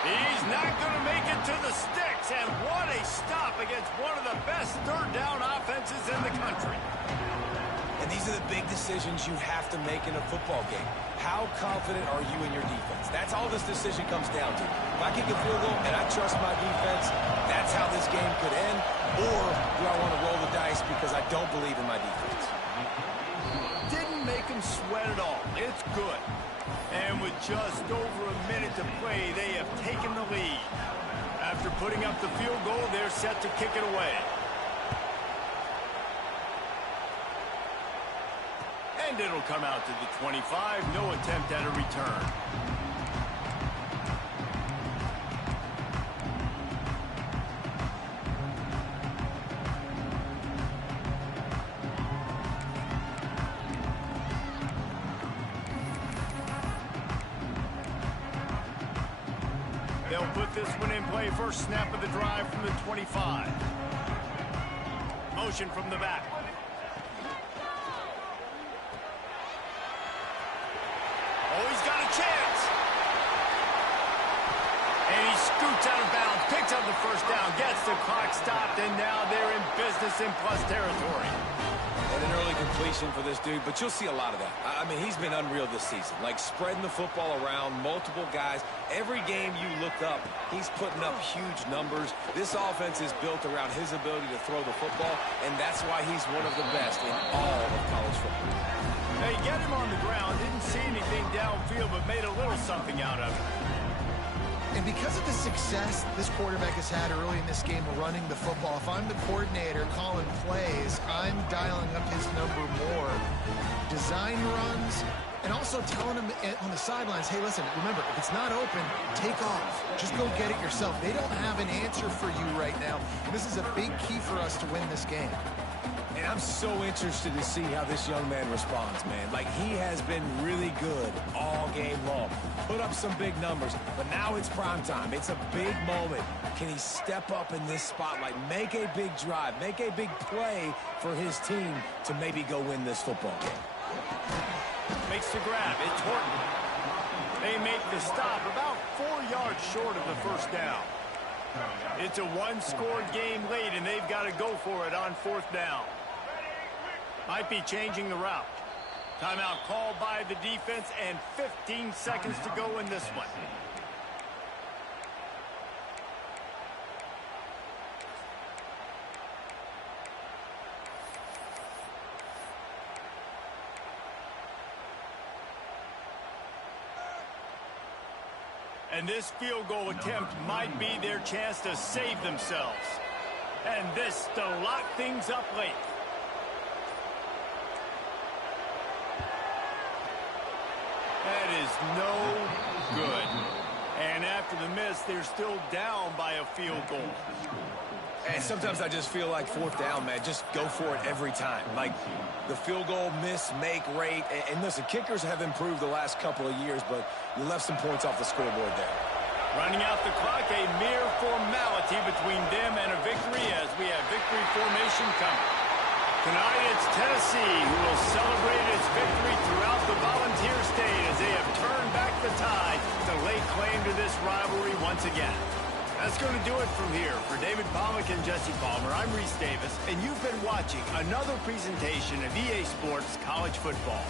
He's not going to make it to the sticks, and what a stop against one of the best 3rd down offenses in the country. And these are the big decisions you have to make in a football game. How confident are you in your defense? That's all this decision comes down to. If I kick a field goal and I trust my defense, that's how this game could end. Or do I want to roll the dice because I don't believe in my defense? Didn't make him sweat at all. It's good. And with just over a minute to play, they have taken the lead. After putting up the field goal, they're set to kick it away. And it'll come out to the 25. No attempt at a return. They'll put this one in play. First snap of the drive from the 25. Motion from the back. Oh, he's got a chance. And he scoots out of bounds, picks up the first down, gets the clock stopped, and now they're in business in plus territory. And an early completion for this dude, but you'll see a lot of that. I mean, he's been unreal this season. Like, spreading the football around, multiple guys. Every game you look up, he's putting up huge numbers. This offense is built around his ability to throw the football, and that's why he's one of the best in all of college football. They get him on the ground, didn't see anything downfield, but made a little something out of it. And because of the success this quarterback has had early in this game running the football, if I'm the coordinator calling plays, I'm dialing up his number more. Design runs, and also telling him on the sidelines, hey, listen, remember, if it's not open, take off. Just go get it yourself. They don't have an answer for you right now. And this is a big key for us to win this game. And I'm so interested to see how this young man responds, man. Like, he has been really good all game long. Put up some big numbers, but now it's prime time. It's a big moment. Can he step up in this spotlight, make a big drive, make a big play for his team to maybe go win this football game? Makes the grab. It's Horton. They make the stop about 4 yards short of the first down. It's a one-score game late, and they've got to go for it on fourth down. Might be changing the route. Timeout called by the defense, and 15 seconds to go in this one. And this field goal attempt might be their chance to save themselves. And this to lock things up late. That is no good. And after the miss, they're still down by a field goal. And sometimes I just feel like fourth down, man, just go for it every time. Like, the field goal miss, make rate. And listen, kickers have improved the last couple of years, but you left some points off the scoreboard there. Running out the clock, a mere formality between them and a victory as we have victory formation coming. Tonight it's Tennessee who will celebrate its victory throughout the Volunteer State as they have turned back the tide to lay claim to this rivalry once again. That's going to do it from here. For David Pollack and Jesse Palmer, I'm Reese Davis, and you've been watching another presentation of EA Sports College Football.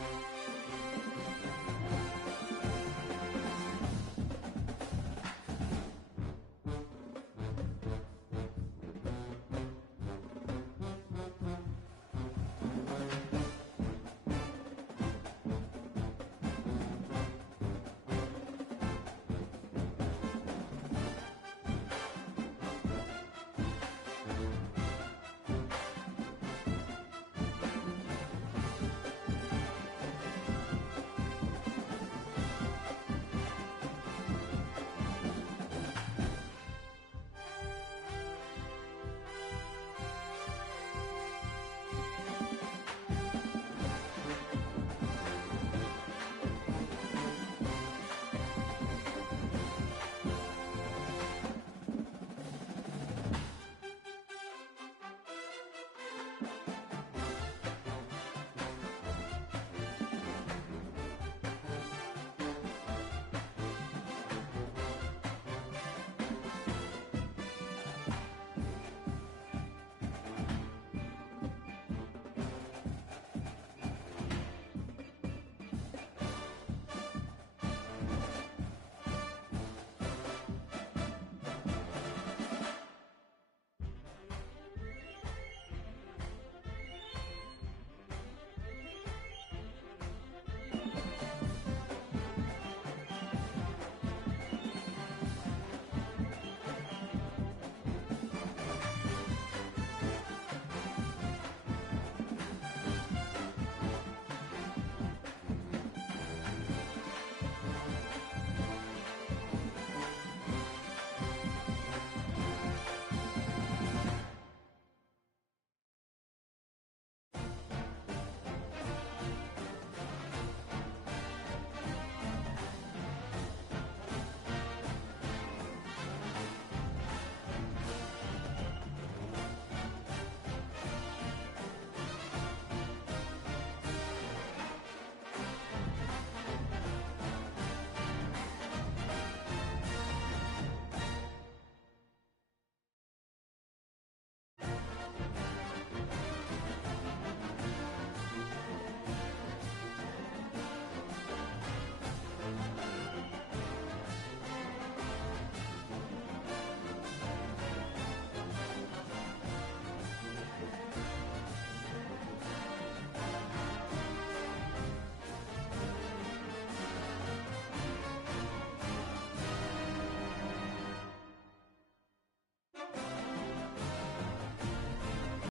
it.